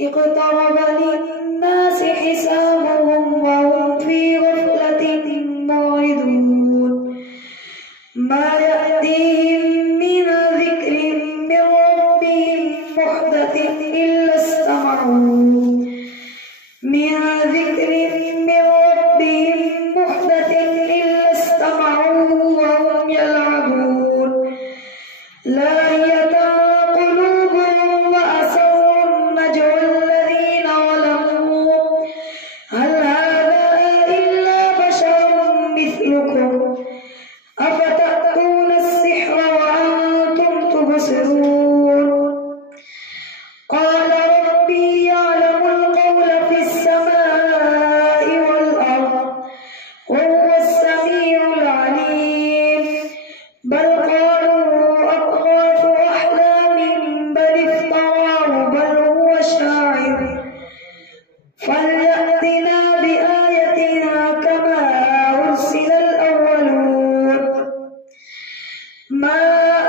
اقترب للناس حسابهم وهم في غفلة معرضون ما يأتيهم من ذكر من ربهم محدث إلا استمعوه وهم يلعبون لاهية قلوبهم وأسروا النجوى الذين ظلموا هل هذا إلا بشر مثلكم أفتأتون السحر وأنتم تبصرون قال ربي يعلم القول في السماء والأرض وهو السميع العليم بل قالوا أضغاث أحلام بل افتراه بل هو شاعر فليأتنا بآيتنا كما أرسل الأولون ما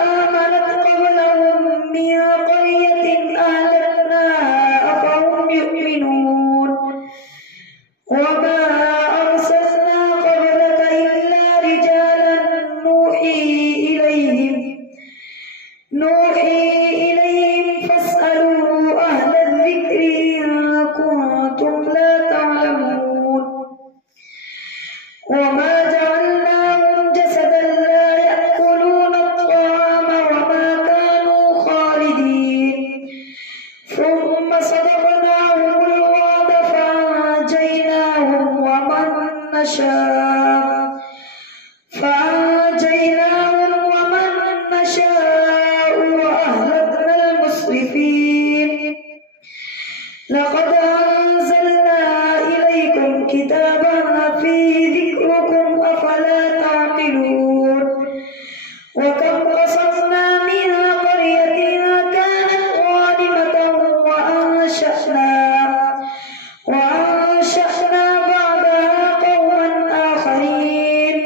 آمنت قبلهم من قرية أهلكناها أفهم يؤمنون وما أرسلنا قبلك إلا رجالا نوحي إليهم فاسألوا أهل الذكر إن كنتم لا تعلمون وما جعلناهم جسدا لا يأكلون الطعام وما كانوا خالدين ثم صدقناهم الوعد فأنجيناهم ومن نشاء وأهلكنا المسرفين لقد أنزلنا إليكم كتابا فيه ذكركم أفلا تعقلون وكم قصصنا من قرية كانت ظالمة وأنشأنا بعدها قوما آخرين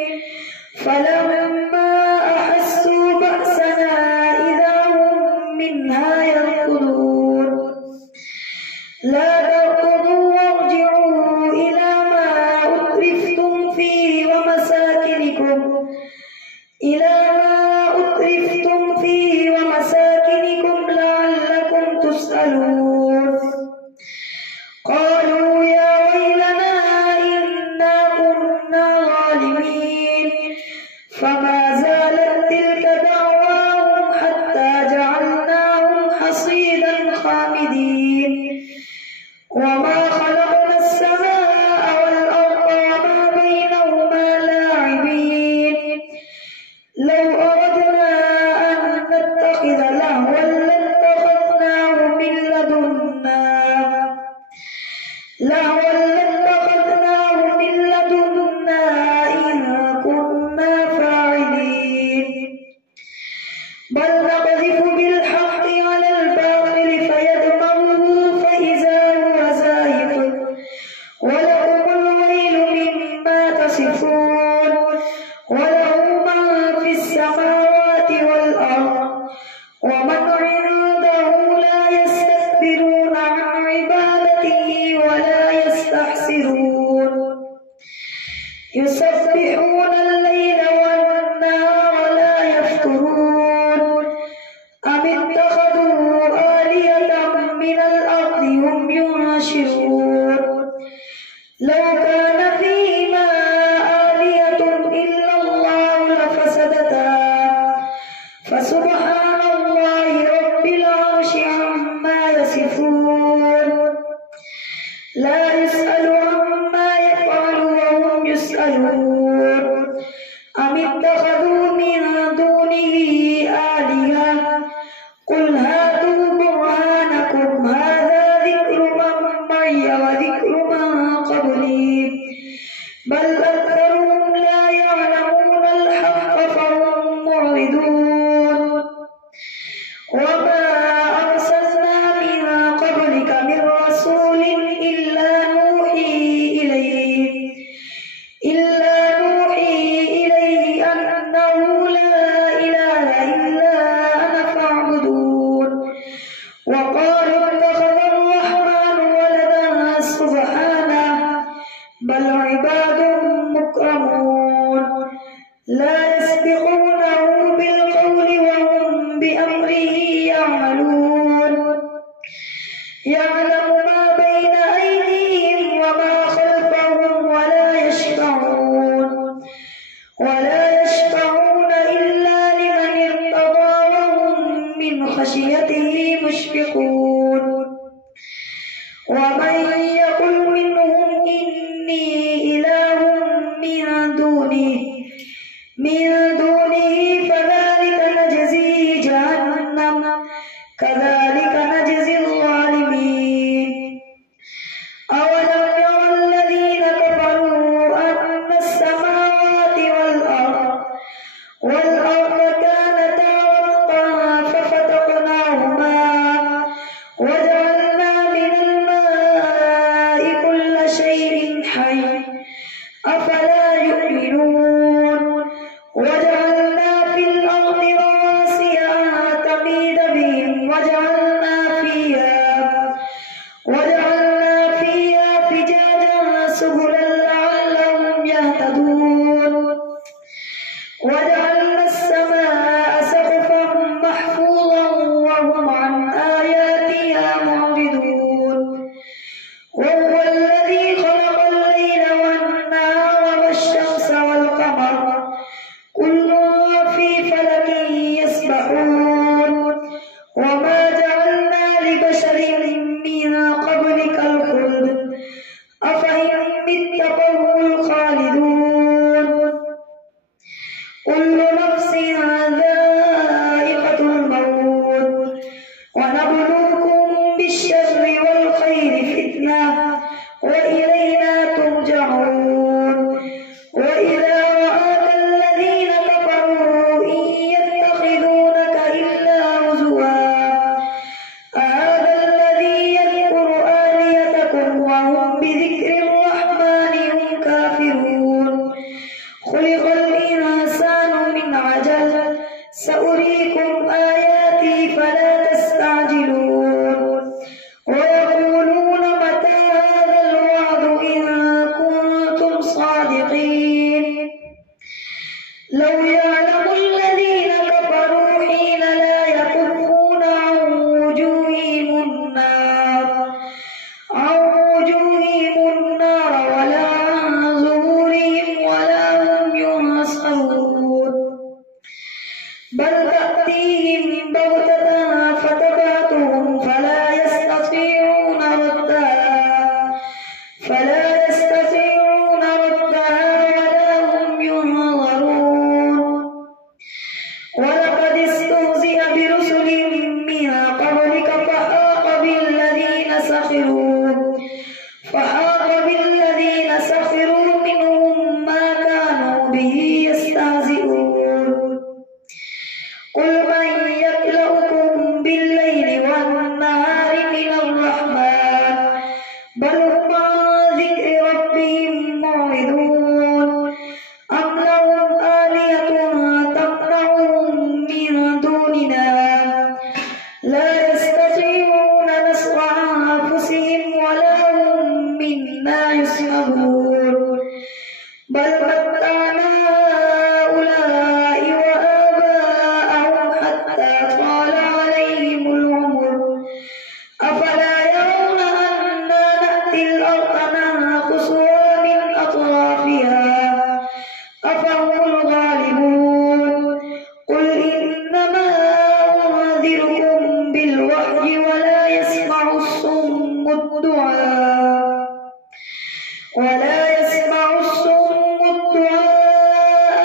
فلما أحسوا بأسنا إذا هم منها يركضون لا تركضوا وارجعوا إلى ما أترفتم فيه ومساكنكم لعلكم تسألون قالوا يا ويلنا إنا كنا ظالمين فما زالت تلك دعواهم حتى جعلناهم حصيدا خامدين وما خلقنا السماء والأرض وما بينهما لاعبين لو أردنا أن نتخذ لهوا لاتخذناه من لدنا إن كنا فاعلين بل نقذف بالحق على الباطل فيدمغه فإذا هو زاهق ولكم الويل مما تصفون وله من في السماوات والأرض ومن عنده لا يستكبرون عن عبادته ولا يستحسرون يسبحون الليل والنهار لا يفترون أم اتخذوا آلهة من الأرض هم ينشرون لو كان فيهما آلهة إلا الله لفسدتا فسبحان الله رب العرش عما يصفون لا يسأل عما يفعل وهم يسألون أم اتخذوا من دونه آلهة قل هاتوا برهانكم هذا ذكر من معي وذكر من قبلي يعلم ما بين أيديهم وما خلفهم ولا يشفعون إلا لمن ارتضى وهم من خشيته مشفقون ومن يقل منهم إني إله من دونه فذلك نجزيه جهنم كذلك نجزي الظالمين أولم يرى الذين كفروا أن السماوات والأرض كانتا رتقا ففتقناهما وجعلنا من الماء كل شيء حي أفلا يؤمنون وجعلنا في الأرض رواسي أن تميد بهم وجعلنا فيها فجاجا سبلا لعلهم يهتدون وجعلنا السماء سقفا محفوظا وهم عن آياتها معرضون وهو الذي خلق الليل والنهار والشمس والقمر كل في فلك يسبحون وما جعلنا لبشر من قبلك الخلد أفإن مت فهم الخالدون كل نفس ذائقة الموت ونبلوكم بالشر والخير فتنة وإلينا ترجعون وإذا رآك الذين كفروا إن يتخذونك إلا هزوا هذا الذي يذكر آلهتكم وهم بذكر الرحمن هم كافرون خلق الإنسان من عجل سأريكم آياتي فلا تستعجلون ويقولون متى هذا الوعد إن كنتم صادقين لو يعلم الذين كفروا حين لا يكفون عن وجوههم النار ولا عن ظهورهم ولا هم ينصرون بل تأتيهم بغتة فتبعتهم فلا يستطيعون ردها ولا هم ينظرون ولقد استهزئ برسل من قبلك فحاق بالذين سخروا منهم ما كانوا به يستهزئون قل من يكلؤكم بالليل والنهار من الرحمن بل هم عن ذكر ربهم معرضون أم لهم آلهة تمنعهم من دوننا لا يستطيعون نصر أنفسهم ولا هم منا يصحبون بل متعنا هؤلاء وآباءهم حتى طال عليهم العمر أفلا يرون أنا نأتي الأرض ننقصها من أطرافها أفهم الغالبون قل إنما أنذركم بالوحي ولا يسمع الصم الدعاء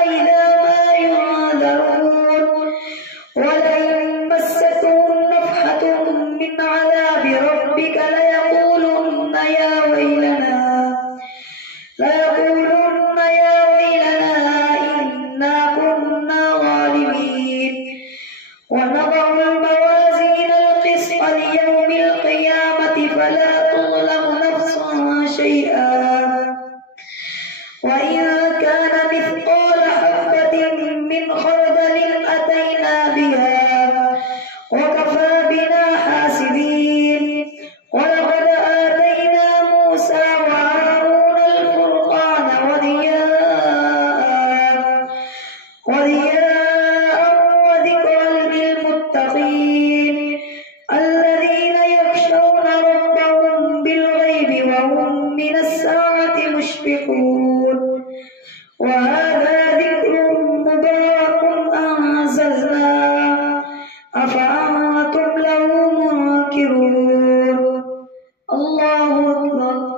إذا ما ينذرون ولئن مستهم نفحة من عذاب ربك ليقولن يا ويلنا إنا كنا ظالمين ونضع الموازين القسط ليوم القيامة فلا تظلم نفس شيئا وإن كان مثقال حبة من خردل أتينا بها وكفى بنا حاسبين ولقد آتينا موسى وهارون الفرقان وضياء وذكرا للمتقين الذين يخشون مشفقون وهذا ذكر مبارك أنزلناه أفأنتم له منكرون الله أكبر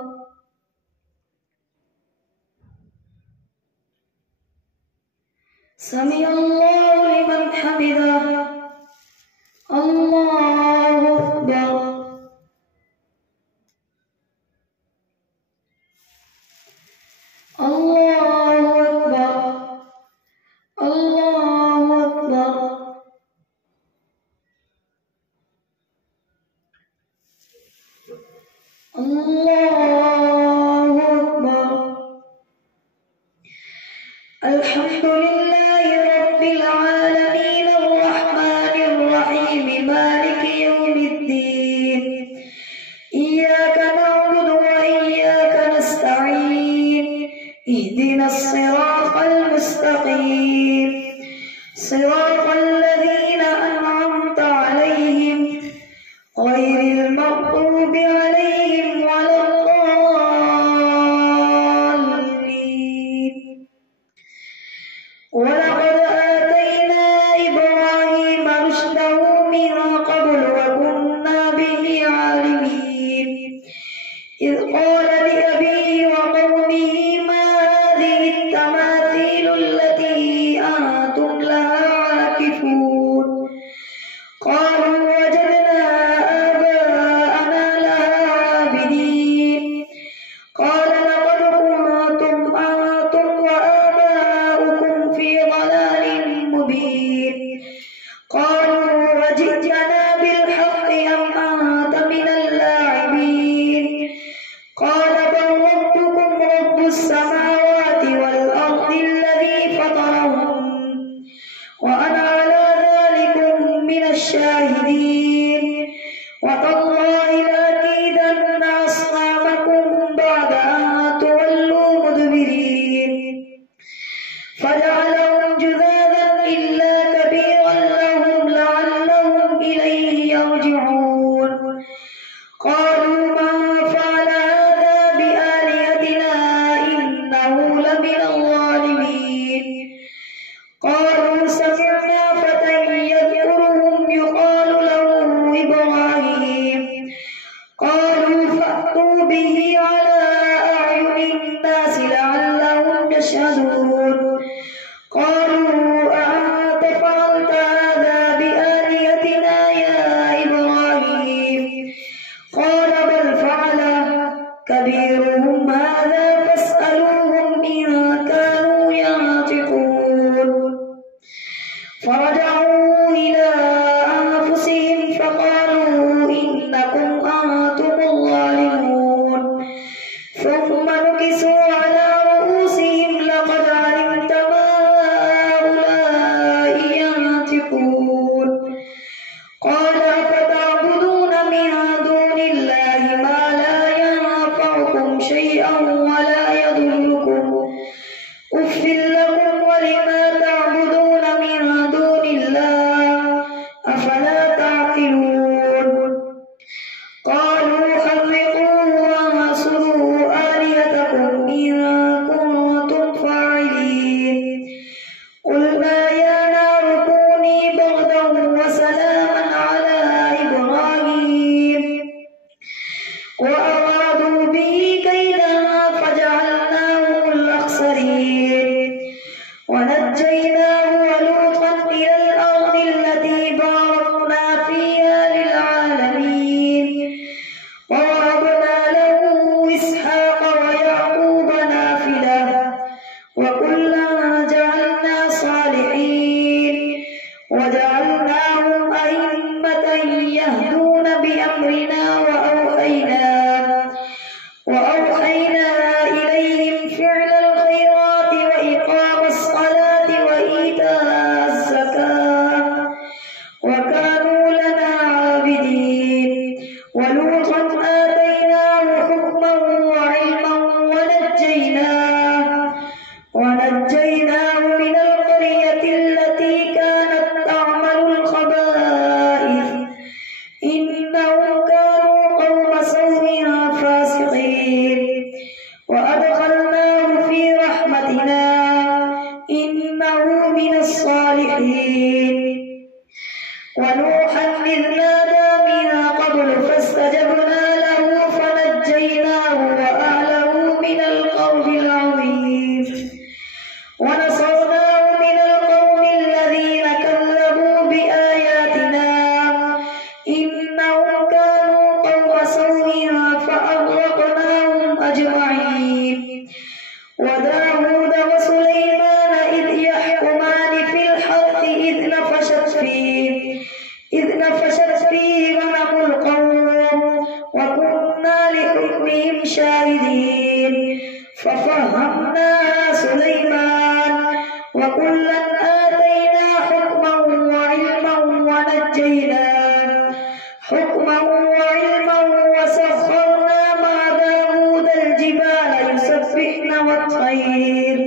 سمع الله لمن حمده الله أكبر الله أكبر الله أكبر الله أكبر الحمد لله رب العالمين الرحمن الرحيم مالك يوم الدين إياك نعبد وإياك نستعين اهدنا الصراط المستقيم صراط الذين أنعمت عليهم غير المغضوب عليهم ولا الضالين ولقد آتينا إبراهيم رشده من قبل وكنا به عالمين إذ قال لأبيه وقومه ما هذه التماثيل التي أنتم لها عاكفون قالوا وجدنا آباءنا لها عابدين قال لقد كنتم أنتم وآباؤكم في ضلال مبين قالوا وجئتنا بالحق أم أنت من اللاعبين قال بل ربكم رب السماوات والأرض الذي فطرهم وأنا على ذلك من الشاهدين وتالله لأكيدن أصنامكم بعد أن تولوا مدبرين فجعلهم جذاذا إلا كبيرا لهم لعلهم إليه يرجعون قالوا من فعل هذا بآلهتنا إنه لمن الظالمين قالوا سمعنا فتى يذكرهم يقال له إبراهيم قالوا فأتوا به على أعين الناس لعلهم يشهدون قالوا أأنت فعلت هذا بآلهتنا يا إبراهيم قال بل فعله كبيرهم هذا فاسألوهم إن كانوا ينطقون فرجعوا إلى أنفسهم فقالوا إنكم أنتم الظالمون ثم نكسوا على رؤوسهم لقد علمت ما هؤلاء ينطقون قال أفتعبدون من دون الله ما لا ينفعكم شيئا وكنا لحكمهم شاهدين ففهمناها سليمان وكلا آتينا حكما وعلما وسخرنا مع داود الجبال يسبحن والطير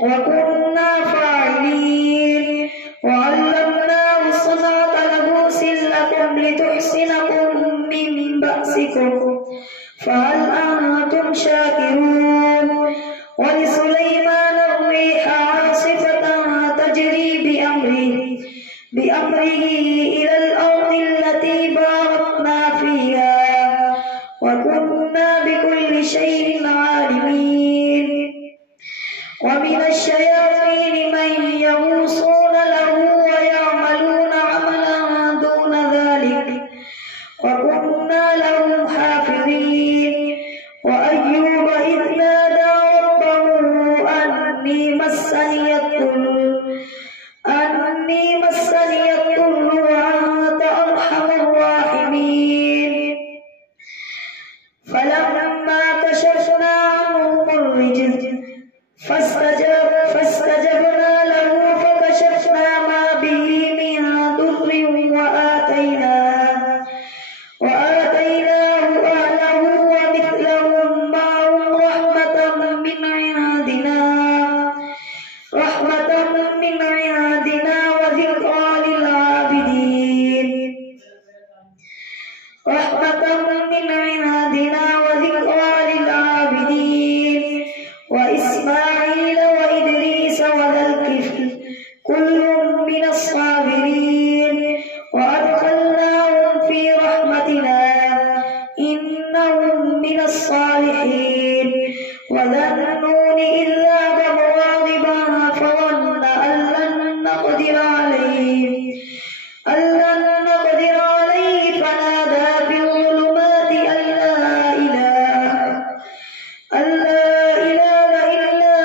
وكنا فاعلين وعلمناه صنعة لبوس لكم لتحصنكم من بأسكم فهل أنتم شاكرون ولسليمان الريح عاصفة تجري بأمره إلى الأرض التي باركنا فيها وكنا بكل شيء عالمين ومن الشياطين من يغوصون له ويعملون عملا دون ذلك وكنا لهم حافظين وأيوب إذ نادى ربه أني مسني الضر وأنت أرحم الراحمين فلما كشفنا عنهم الرجز فاستجبنا له فكشفنا ما به من ضر وآتيناه أهله ومثلهم معهم رحمة من عندنا وذكرى للعابدين وإسماعيل وإدريس وذا الكفل كل من الصابرين وأدخلناهم في رحمتنا إنهم من الصالحين وذا النون إذ ذهب مغاضبا فظن أن لن نقدر عليه فنادى في الظلمات أن لا إله إلا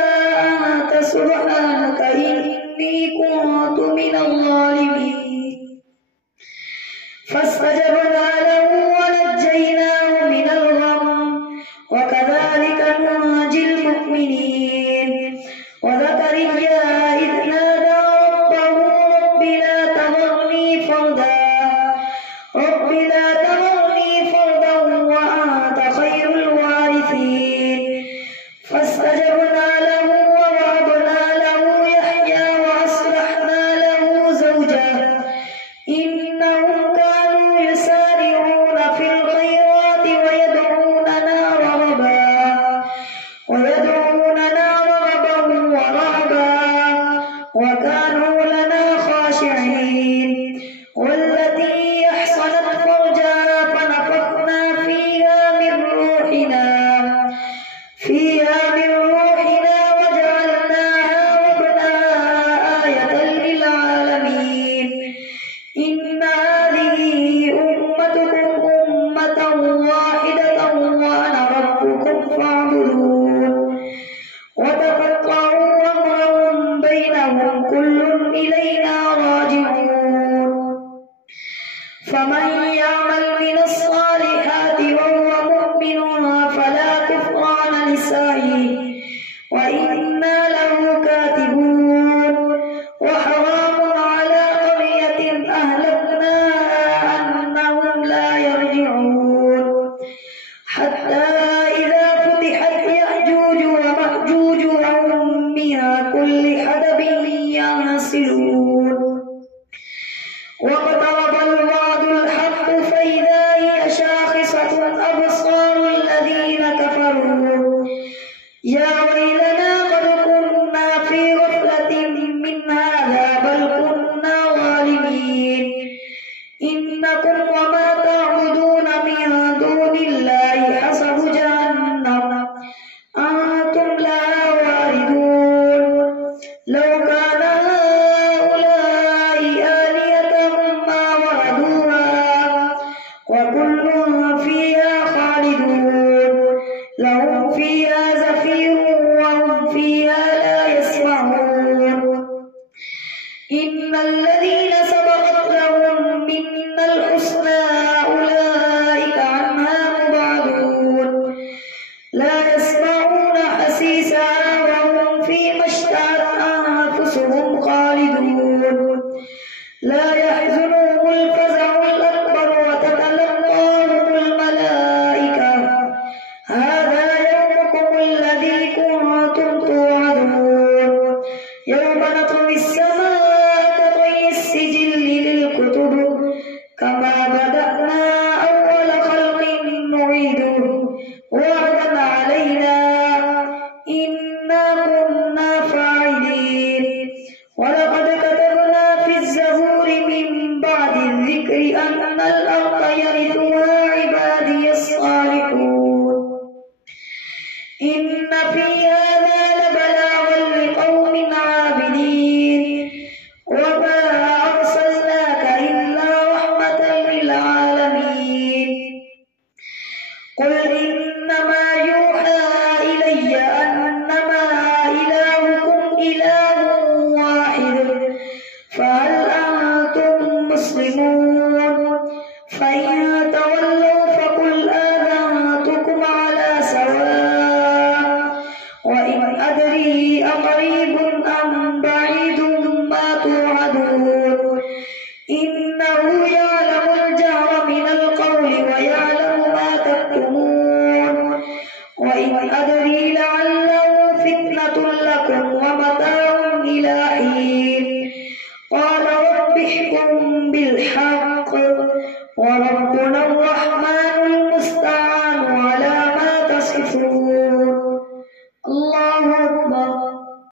أنت سبحانك إني كنت من الظالمين فاستجبنا له ونجيناه من الغم وكذلك ننجي المؤمنين وزكريا إذ نادى ربه رب لا تذرني فردا وأنت خير الوارثين فاستجبنا له ووهبنا له يحيى وأصلحنا له زوجه إنهم كانوا يسارعون في الخيرات ويدعوننا رغبا ورهبا وكانوا لنا خاشعين والتي أحصنت فرجها فنفخنا فيها من روحنا وجعلناها وابنها آية للعالمين إن هذه أمتكم أمة واحدة وأنا ربكم فاعبدون وتقطعوا أمرهم بينهم كل إلينا راجعون فمن يعمل من الصالحات وهو مؤمن فلا كفران لسعيه وإنا له كاتبون وحرام على قرية أهلكناها أنهم لا يرجعون حتى إذا فتحت يأجوج ومأجوج وهم من كل حدب ينسلون واقترب الوعد الحق فإذا هي شاخصة أبصار الذين كفروا يا ويلنا قد كنا في غفلة من هذا بل كنا ظالمين إنكم وما تعبدون من دون الله حسب جهنم قل إنما يوحى إلي أنما إلهكم إله واحد فهل أنتم مسلمون؟ فإن